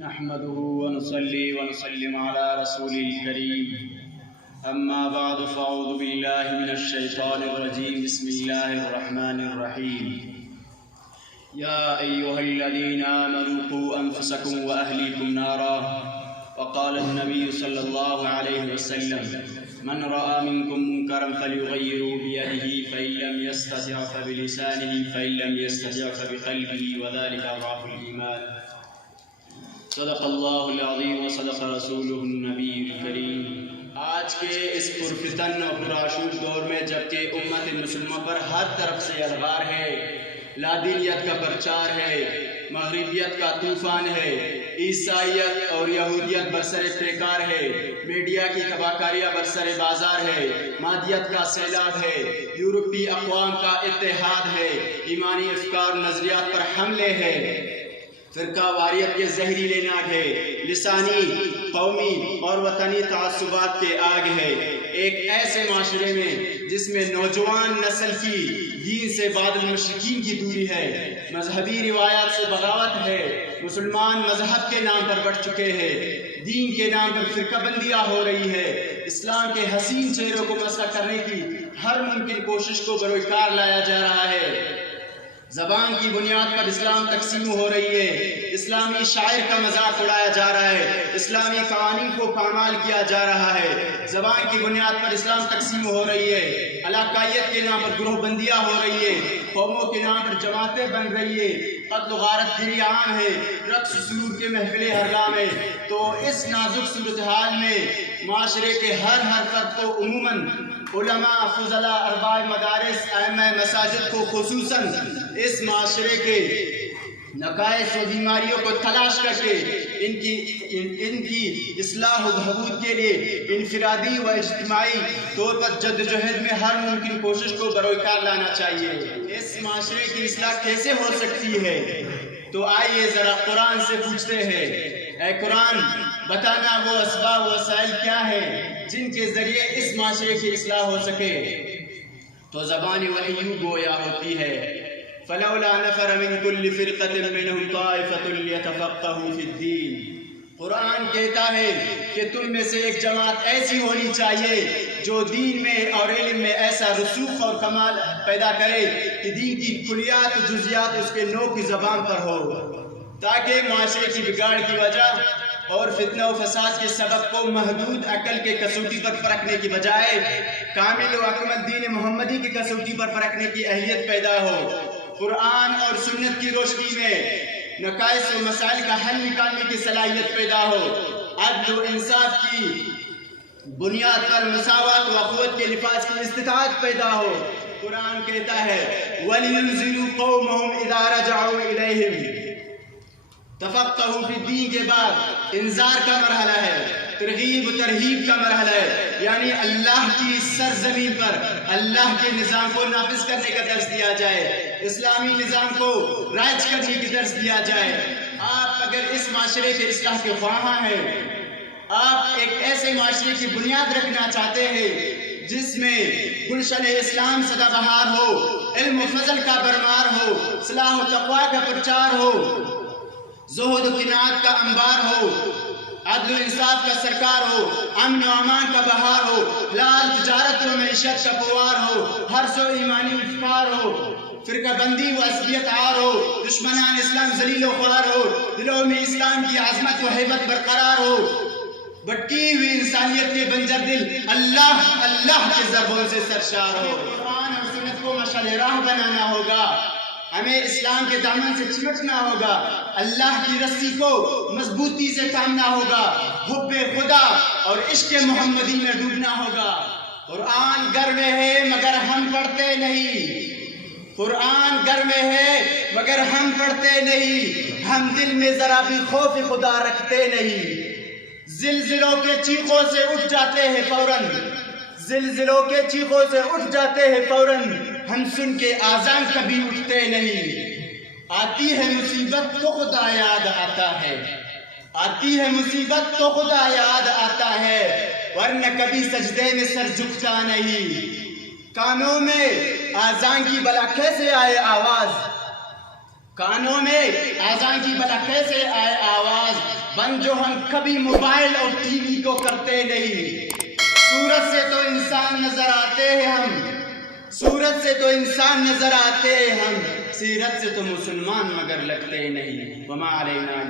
نحمده ونصلي ونسلم على رسوله الكريم أما بعد فأعوذ بالله من الشيطان الرجيم بسم الله الرحمن الرحيم يا أيها الذين آمنوا قوا أنفسكم وأهليكم نارا وقال النبي صلى الله عليه وسلم من رأى منكم منكرا فليغيره بيده فإن لم يستطع فبلسانه فإن لم يستطع فبقلبه وذلك أضعف الإيمان صدق اللہ العظیم و صدق رسولہ النبی الکریم۔ آج کے اس پرفتن و پرآشوب دور میں جبکہ امت مسلمہ پر ہر طرف سے الغار ہے، لادینیت کا پرچار ہے، مغربیت کا طوفان ہے، عیسائیت اور یہودیت برسر پیکار ہے، میڈیا کی تباہکاریاں برسر بازار ہے، مادیت کا سیلاب ہے، یورپی اقوام کا اتحاد ہے، ایمانی افکار نظریات پر حملے ہیں، فرقہ واریت کے زہریلے ناگ ہے، لسانی قومی اور وطنی تعصبات کے آگ ہے۔ ایک ایسے معاشرے میں جس میں نوجوان نسل کی دین سے بعد المشرکین کی دوری ہے، مذہبی روایات سے بغاوت ہے، مسلمان مذہب کے نام پر بڑھ چکے ہیں، دین کے نام پر فرقہ بندیاں ہو رہی ہے، اسلام کے حسین چہروں کو مسخ کرنے کی ہر ممکن کوشش کو بروئے لایا جا رہا ہے، زبان کی بنیاد پر اسلام تقسیم ہو رہی ہے، اسلامی شاعر کا مذاق اڑایا جا رہا ہے، اسلامی قوانین کو پامال کیا جا رہا ہے، زبان کی بنیاد پر اسلام تقسیم ہو رہی ہے، علاقائیت کے نام پر گروہ بندیاں ہو رہی ہے، قوموں کے نام پر جماعتیں بن رہی ہے، قتل و غارت گری عام ہے، رقص سرور کے محفلیں ہر گاہ میں۔ تو اس نازک صورتحال میں معاشرے کے ہر فرد کو عموماً علماء، فضلاء، ارباب مدارس، ائمہ مساجد کو خصوصاً اس معاشرے کے نقائص و بیماریوں کو تلاش کر کے ان کی اصلاح و بہبود کے لیے انفرادی و اجتماعی طور پر جدوجہد میں ہر ممکن کوشش کو بروئے کار لانا چاہیے۔ اس معاشرے کی اصلاح کیسے ہو سکتی ہے؟ تو آئیے ذرا قرآن سے پوچھتے ہیں، اے قرآن بتانا وہ اسباب و وسائل کیا ہیں جن کے ذریعے اس معاشرے کی اصلاح ہو سکے؟ تو زبان وحی یوں گویا ہوتی ہے، فلولا نفر من كل فرقة منهم طائفة ليتفقهوا في الدين۔ قرآن کہتا ہے کہ تم میں سے ایک جماعت ایسی ہونی چاہیے جو دین میں اور علم میں ایسا رسوخ اور کمال پیدا کرے کہ دین کی کلیات و جزیات اس کے نو کی زبان پر ہو، تاکہ معاشرے کی بگاڑ کی وجہ اور فتنہ و فساد کے سبب کو محدود عقل کے کسوٹی پر پرکھنے کی بجائے کامل و اکمل دین محمدی کی کسوٹی پر پرکھنے کی اہلیت پیدا ہو، قرآن اور سنت کی روشنی میں نقائص و مسائل کا حل نکالنے کی صلاحیت پیدا ہو، عدل و انصاف کی بنیاد پر مساوات و اخوت کے لفاظ کی استطاعت پیدا ہو۔ قرآن کہتا ہے وَلِيُنذِرُوا قَوْمَهُمْ إِذَا رَجَعُوا إِلَيْهِمْ۔ تفقہوا فی الدین کے بعد انذار کا مرحلہ ہے، ترغیب و ترہیب کا مرحلہ ہے، یعنی اللہ کی سرزمین پر اللہ کے نظام کو نافذ کرنے کا درس دیا جائے، اسلامی نظام کو رائج کرنے کی درس دیا جائے۔ آپ اگر اس معاشرے کے اصلاح کے خواہاں ہیں، آپ ایک ایسے معاشرے کی بنیاد رکھنا چاہتے ہیں جس میں گلشن اسلام سدا بہار ہو، علم و فضل کا برمار ہو، صلاح و تقوی کا پرچار ہو، زہد و قناعت کا انبار ہو، عدل و انصاف کا سرکار ہو، امن و امان کا بہار ہو، حلال تجارت و معیشت کا پوار ہو، ہر سو ایمانی افکار ہو، فرقہ بندی و عصبیت عار ہو، دشمنان اسلام ذلیل و خوار ہو، دلوں میں اسلام کی عظمت و ہیبت برقرار ہو، بھٹکی ہوئی انسانیت کے بنجر دل اللہ اللہ کے ضربوں سے سرشار ہو۔ قرآن اور سنت کو مشعل راہ بنانا ہوگا، ہمیں اسلام کے دامن سے چمٹنا ہوگا، اللہ کی رسی کو مضبوطی سے تھامنا ہوگا، حب خدا اور عشق محمدی میں ڈوبنا ہوگا۔ قرآن گھر میں ہے مگر ہم پڑھتے نہیں، قرآن گھر میں ہے مگر ہم پڑھتے نہیں، ہم دل میں ذرا بھی خوف خدا رکھتے نہیں، زلزلوں کے چیخوں سے اٹھ جاتے ہیں فوراً، زلزلوں کے چیخوں سے اٹھ جاتے ہیں فوراً، ہم سن کے آذان کبھی اٹھتے نہیں، آتی ہے مصیبت تو خدا یاد آتا ہے، آتی ہے مصیبت تو خدا یاد آتا ہے، ورنہ کبھی سجدے میں سر جھکتا نہیں۔ کانوں میں آذان کی بلا کیسے آئے آواز، کانوں میں آذان کی بلا کیسے آئے آواز، بند جو ہم کبھی موبائل اور ٹی وی کو کرتے نہیں. صورت سے تو انسان نظر آتے ہیں ہم، صورت سے تو انسان نظر آتے ہیں ہم، سیرت سے تو مسلمان مگر لگتے نہیں. وما علینا